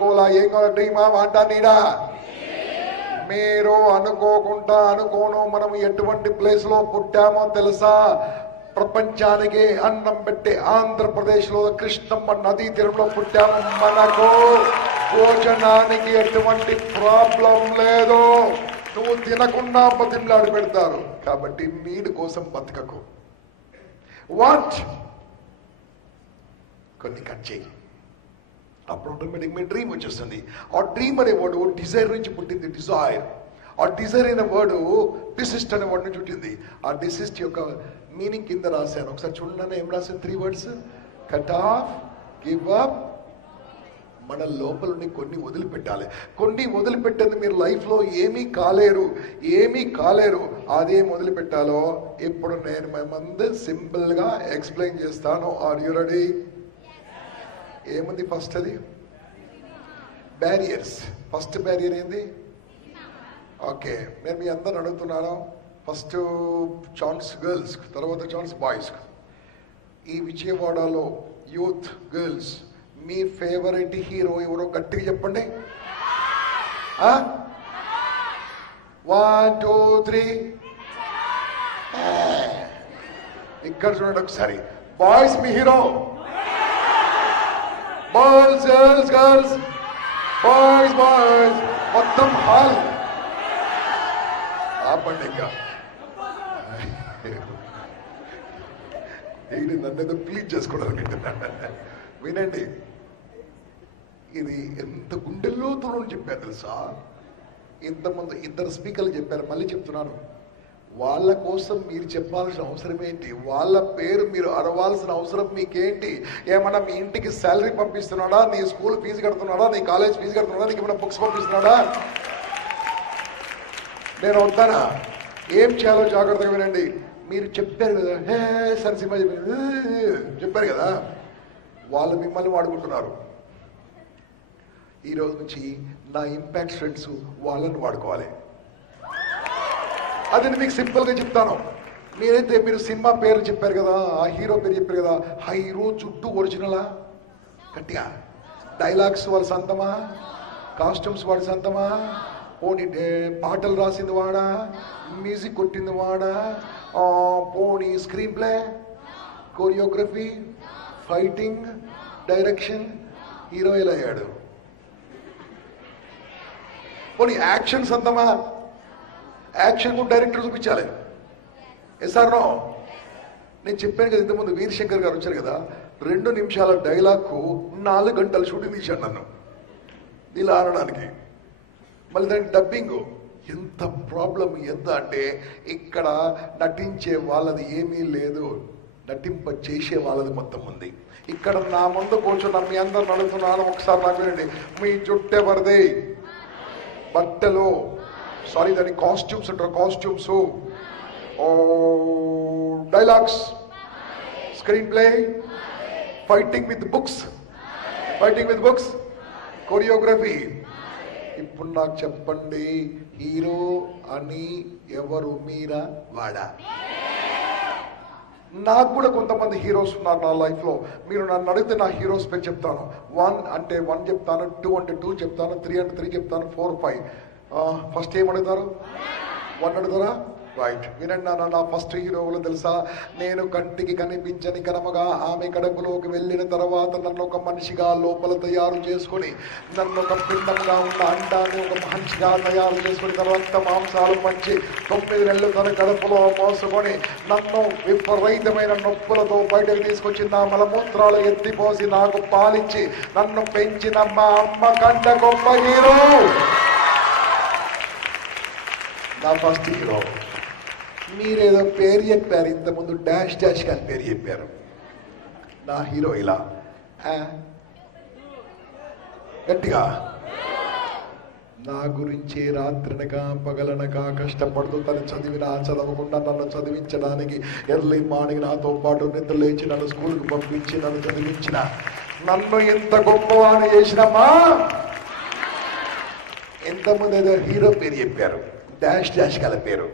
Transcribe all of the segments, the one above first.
కోలా ఏం కావాలి? డ్రీమా వాంటా నీడా? మీరు అనుకోకుండా అనుకోను మనం ఎటువంటి ప్లేస్ లో పుట్టామో తెలుసా? ప్రపంచానికి అన్నం పెట్టే ఆంధ్రప్రదేశ్ లో కృష్ణమ్మ నదీ తీరంలో పుట్టాము. మనకు భోజనానికి ఎటువంటి ప్రాబ్లం లేదు. నువ్వు తినకుండా బతిమలాడి పెడతారు. కాబట్టి నీడి కోసం బతకకు. వాట్ కొన్ని కట్ చేయి, అప్పుడు ఆటోమేటిక్ మీ డ్రీమ్ వచ్చేస్తుంది. ఆ డ్రీమ్ అనే వర్డ్ డిజైర్ నుంచి పుట్టింది. డిజైర్, ఆ డిజైర్ అనే వర్డ్ డిసిస్ట్ అనే వర్డ్ నుంచి పుట్టింది. ఆ డిసిస్ట్ యొక్క మీనింగ్ కింద రాశాను, ఒకసారి చూడండి. ఏం రాశాను? 3 words: cut off, give up. మన లోపలని కొన్ని వదిలిపెట్టాలి. కొన్ని వదిలిపెట్టేది మీరు లైఫ్లో ఏమీ కాలేరు. అదేం వదిలిపెట్టాలో ఇప్పుడు నేను ముందు సింపుల్గా ఎక్స్ప్లెయిన్ చేస్తాను. Are you ready? ఏముంది ఫస్ట్? అది బ్యారియర్స్. ఫస్ట్ బ్యారియర్ ఏంది? ఓకే, నేను మీ అందరు అడుగుతున్నాను. ఫస్ట్ ఛాన్స్ గర్ల్స్, తర్వాత ఛాన్స్ బాయ్స్. ఈ విజయవాడలో యూత్ గర్ల్స్ మీ ఫేవరెట్ హీరో ఎవరో గట్టిగా చెప్పండి. 1 2 3. ఇక్కడ చూడండి ఒకసారి. బాయ్స్ మీ hero. Boys girls, girls boys, boys. మొత్తం హాల్ ఆపండి. ఇంకా నన్ను ప్లీజ్ చేసుకోవడానికి వినండి. ఇది ఎంత గుండెల్లోతో చెప్పారు తెలుసా? ఇంతమంది 2 స్పీకర్లు చెప్పారు. మళ్ళీ చెప్తున్నాను, వాళ్ళ కోసం మీరు చెప్పాల్సిన అవసరం ఏంటి? వాళ్ళ పేరు మీరు అరవాల్సిన అవసరం మీకేంటి? ఏమన్నా మీ ఇంటికి శాలరీ పంపిస్తున్నాడా? నీ స్కూల్ ఫీజు కడుతున్నాడా? నీ కాలేజ్ ఫీజు కడుతున్నాడా? నీకు ఏమైనా బుక్స్ పంపిస్తున్నాడా? నేను వద్దానా? ఏం చేయాలో జాగ్రత్తగా వినండి. మీరు చెప్పారు కదా, హే సరే సినిమా చెప్పారు కదా, వాళ్ళు మిమ్మల్ని వాడుకుంటున్నారు. ఈ రోజు నుంచి నా ఇంపాక్ట్ ఫ్రెండ్స్ వాళ్ళని వాడుకోవాలి. అది మీకు సింపుల్గా చెప్తాను. మీరు సినిమా పేరు చెప్పారు కదా, ఆ హీరో పేరు చెప్పారు కదా, హీరో చుట్టూ ఒరిజినలా? గట్టిగా డైలాగ్స్ వాళ్ళ సొంతమా? కాస్ట్యూమ్స్ వాళ్ళ సొంతమా? పోనీ పాటలు రాసింది వాడా? మ్యూజిక్ కొట్టింది వాడా? పోనీ screen play, choreography, fighting, direction hero ఎలా అయ్యాడు? పోనీ యాక్షన్ సొంతమా? యాక్షన్ కూడా డైరెక్టర్ చూపించాలి. ఎస్ఆర్నో? నేను చెప్పాను కదా ఇంతకుముందు, వీరశంకర్ గారు వచ్చారు కదా, 2 నిమిషాల డైలాగ్కు 4 గంటల షూటింగ్ తీశాను నన్ను ఇలా ఆడడానికి. మళ్ళీ దానికి డబ్బింగ్. ఎంత ప్రాబ్లం ఎంత అంటే, ఇక్కడ నటించే వాళ్ళది ఏమీ లేదు, నటింప చేసే వాళ్ళది మొత్తం ఉంది. ఇక్కడ నా ముందు కూర్చున్న మీ అందరు అడుగుతున్నాను, ఒకసారి నాకు వినండి. మీ జుట్టు ఎవరిది? బట్టలు, సారీ దాని కాస్ట్యూమ్స్ అంటారు, costumes, dialogues, screen play, fighting with books, choreography. ఇప్పుడు నాకు చెప్పండి, హీరో అని ఎవరు? మీరా వాడా? నాకు కూడా కొంతమంది హీరోస్ ఉన్నారు నా లైఫ్లో. మీరు నన్ను అడిగితే నా హీరోస్ పేరు చెప్తాను. 1 అంటే 1 చెప్తాను, 2 అంటే 2 చెప్తాను, 3 అంటే 3 చెప్తాను, 4 5. ఫస్ట్ ఏమడుగుతారు? 1 అడుగుతారా? రైట్, వినండి. నా ఫస్ట్ హీరో ఎవరో తెలుసా? నేను కంటికి కనిపించని కనమగా ఆమె కడుపులోకి వెళ్ళిన తర్వాత నన్ను ఒక మనిషిగా లోపల తయారు చేసుకొని, నన్ను ఒక పిండంగా ఉన్న అండాన్ని ఒక మనిషిగా తయారు చేసుకుని, తర్వాత మాంసాలు మంచి 9 నెలలు తన కడుపులో మోసుకొని నన్ను విపరీతమైన నొప్పులతో బయటకు తీసుకొచ్చి నా మలమూత్రాలు ఎత్తిపోసి నాకు పాలించి నన్ను పెంచిన మా అమ్మ కంట గొప్ప హీరో నా ఫస్ట్ హీరో. మీరేదో పేరు చెప్పారు ఇంతకుముందు, డాష్ డాష్ అని పేరు చెప్పారు. నా హీరో ఇలా గట్టిగా నా గురించి రాత్రనక పగలనక కష్టపడుతూ తను చదవకుండా నన్ను చదివించడానికి ఎర్లీ మార్నింగ్ నాతో పాటు నిద్ర లేచి నన్ను స్కూల్కి పంపించి నన్ను చదివించిన, నన్ను ఎంత గొప్పవాణి చేసినమ్మా. ఎంతమంది ఏదో హీరో పేరు చెప్పారు, డాష్ డాష్ గల పేరు.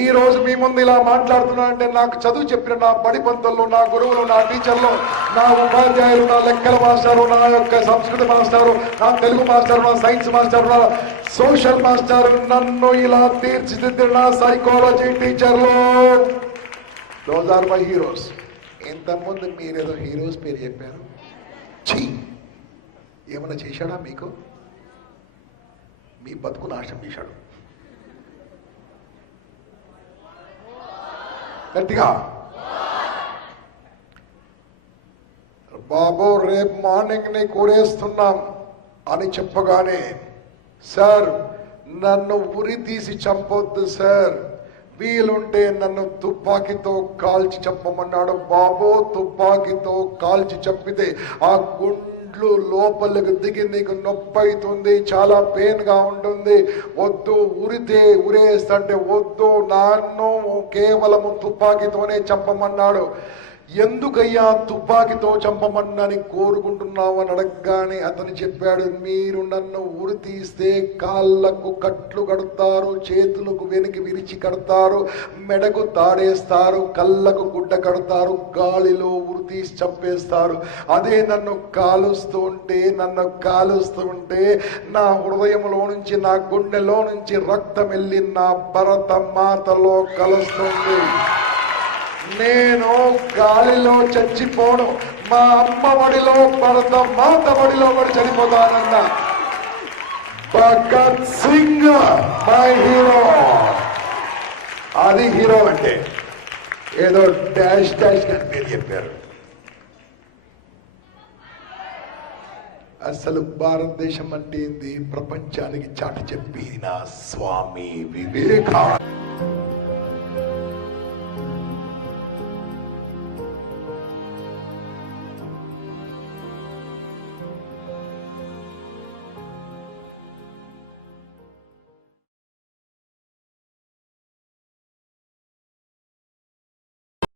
ఈ రోజు మీ ముందు ఇలా మాట్లాడుతున్నానంటే నాకు చదువు చెప్పిన నా బడి పంతులు, నా గురువులు, నా టీచర్లు, నా ఉపాధ్యాయులు, నా లెక్కల మాస్టారు, నా యొక్క సంస్కృత మాస్టారు, నా తెలుగు మాస్టారు, నా సైన్స్ మాస్టారు, నా సోషల్ మాస్టర్, నన్ను ఇలా తీర్చిదిద్దిన నా సైకాలజీ టీచర్లు, దోస్ ఆర్ మై హీరోస్. ఇంతకుముందు మీరేదో హీరోస్ పేరు చెప్పారు. ఛీ, ఏమన్నా చేశాడా మీకు? మీ బతుకు నాశనం చేశాడు. గట్టిగా బాబు రేపు మార్నింగ్ ని కూరేస్తున్నాం అని చెప్పగానే, సార్ నన్ను ఉరి తీసి చంపొద్దు సార్, వీలుంటే నన్ను తుపాకీతో కాల్చి చంపమన్నాడు. బాబు తుంపాకీతో కాల్చి చంపితే ఆ గుండ్లు లోపలికి దిగి నీకు నొప్పి అవుతుంది, చాలా పెయిన్ గా ఉంటుంది, వద్దు, ఉరేస్తంటే వద్దు, నన్ను కేవలము తుపాకీతోనే చంపమన్నాడు. ఎందుకయ్యా తుపాకీతో చంపమన్నని కోరుకుంటున్నావు అని అడగగానే అతను చెప్పాడు, మీరు నన్ను ఉరి తీస్తే కాళ్ళకు కట్లు కడతారు, చేతులకు వెనక్కి విరిచి కడతారు, మెడకు తాడేస్తారు, కళ్ళకు గుడ్డ కడతారు, గాలిలో ఉరి తీసి చంపేస్తారు. అదే నన్ను కాలుస్తుంటే నా హృదయంలో నుంచి, నా గుండెలో నుంచి రక్తం వెళ్ళి నా భరత మాతలో కలుస్తుంది. నేను గాలిలో చచ్చిపోను, మా అమ్మ ఒడిలో, భరత మాత ఒడిలో పడి చనిపోతానన్న భగత్ సింగ్ మై హీరో. అది హీరో అంటే ఏదో డాష్ డాష్ అని పేరు చెప్పారు. అసలు భారతదేశం అంటే ఏంది ప్రపంచానికి చాటి చెప్పిన స్వామి వివేకానంద.